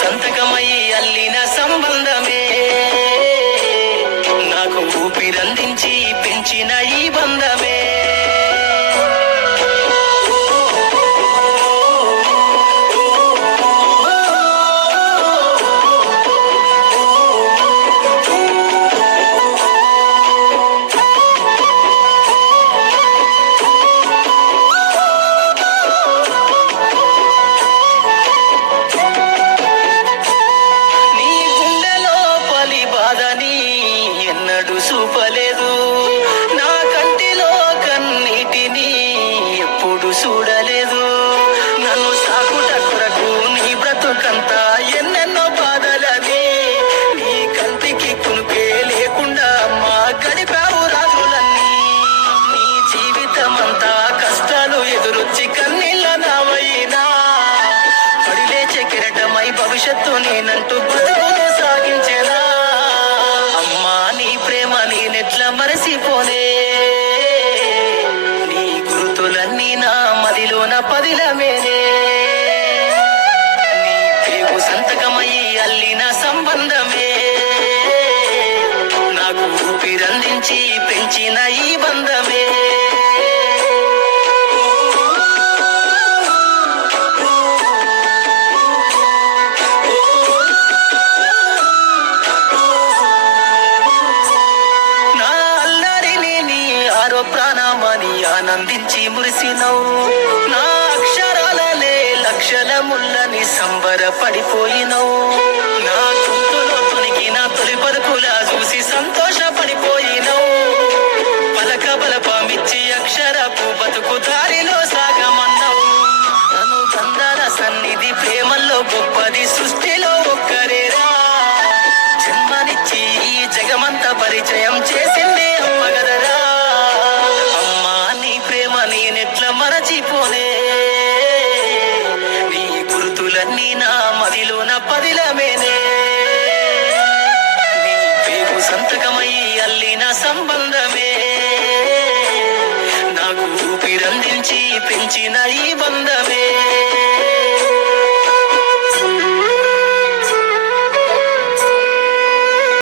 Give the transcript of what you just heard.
సంతకమై అల్లిన సంబంధమే, నాకు ఊపిరందించి పెంచిన ఈ బంధమే. చూపలేదు నా కంటిలో కన్నీటిని ఎప్పుడు చూడలేదు. నన్ను సాకుట కొరకు నీ బ్రతుకంతా ఎన్నెన్నో బాధలని, నీ కంటికి కునుకే లేకుండా మా గడిపావు రాజులన్నీ. నీ జీవితమంతా కష్టాలు ఎదురొచ్చి కన్నీళ్ళ నావైనా పడిలేచే కిరటమై భవిష్యత్తు నేనంటూ బతుకును సాగించేనా. నేనెట్లా మరసిపోనే, నీ గుర్తులన్నీ నా మదిలోన పదిలమేనే. నీ పేగు సంతకమై అల్లిన సంబంధమే, నాకు ఊపిరందించి పెంచిన ఈ బంధమే. ప్రాణమని ఆనందించి మురిసినవు, నా అక్షరాలలే లక్షల ముళ్ళని సంబరపడిపోయినవు. నా చుట్టూలో తొనికిన తొలి పలుకులా చూసి సంతోషపడిపోయినవు. పలక బలపమిచ్చి అక్షరపు బతుకు దారిలో సాగమన్నావు. నన్ను బంధాల సన్నిధి ప్రేమల్లో గొప్పది సృష్టిలో ఒక్కరేరా. జన్మనిచ్చి ఈ జగమంతా పరిచయం చేసింది అమ్మగదరా. నేనెట్లా మరచిపోనే, నీ గుర్తులన్నీ నా మదిలోన పదిలమేనే. నీ పేరు సంతకమై అల్లిన సంబంధమే, నాకు ఊపిరందించి పెంచిన ఈ బంధమే.